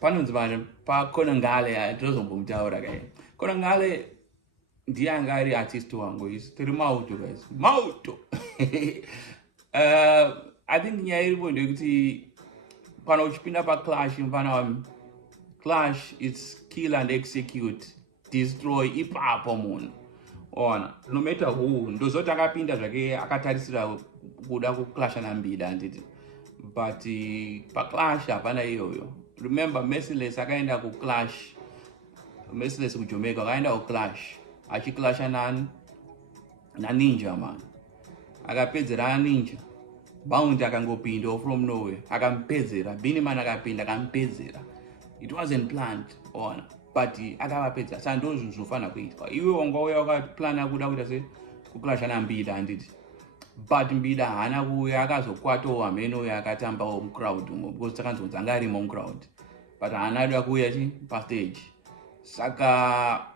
panonzi vanhu pakhonangale atozombomutaura kai Khonangale ndiye anga ari artist wangu isi tiri Mauto guys Mauto I think nyaya iripo ndekuti kana uchipinda paclash mfana wami clash it's kill and execute destroy ipapo munhu ona no matter who ndozoti akapinda zvake akatarisira kuda kuclasha nambida handiti but paclash hapana iyoyo. Remember Merciless akaenda kuclash, Merciless kujamaica akaenda kuclash achiclasha na ninja man akapedzera ninja bound akangopinda from nowhere akampedzera Biniman akapinda akampedzera. It wasn't planned ona but akavapedza saka ndozvinhu zvinofana kuitwa. Iwe wangauya wakaplana kuda kuita se kuclasha nambida handiti but mbida hana kuuya akazokwatawo hameno uyo akatambawo mucrowd umo because takanzonzi anga arimo mucrowd but hana ada kuuya chi pastage saka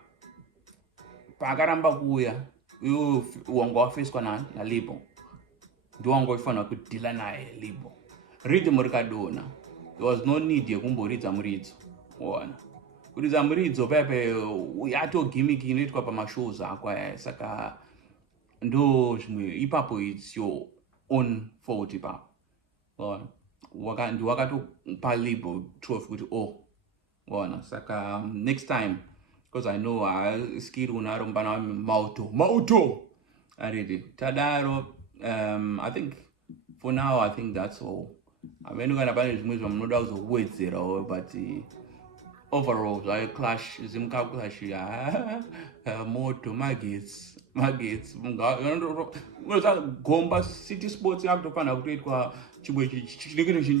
paakaramba kuuya iwo wanga wafeswa nalibo ndiwanga ufanira kudhila naye libo rhythm rikadona. There was no need yekumboridza muridzo ona kuridza muridzo pepe yatogimiki inoitwa pamashows ako aya saka ndo zvimwe ipapo it's your own fault ipapo ona ndiwakatopa label 12 kuti ona saka next time because I know skill unaro mbana wami Mauto already tadaro. I think for now I think that's all. Amene kana pane zvimwe zvamunoda kuzowedzerawo but overall I clash zimka clash ya moto magets gomba city sports yakutofana kutoitwa chimwe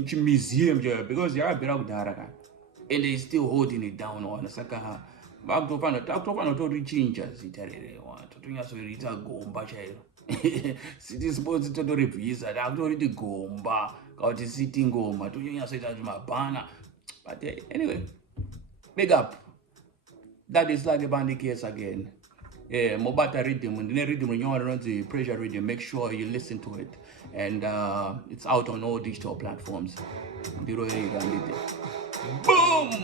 chimuseum because yakabvira kudhara kana and they still holding it down ona saka vakutofana kutorichinja zita rere ona totonyatsoita gomba chairo city sports totoribvisa takutoriti gomba kauti city ngoma tonyatsoita zvimabhana but anyway big up. That is like a bandy case again. Mobata rhythm, ndine rhythm rinonzi pressure rhythm. Make sure you listen to it, and it's out on all digital platforms. Boom.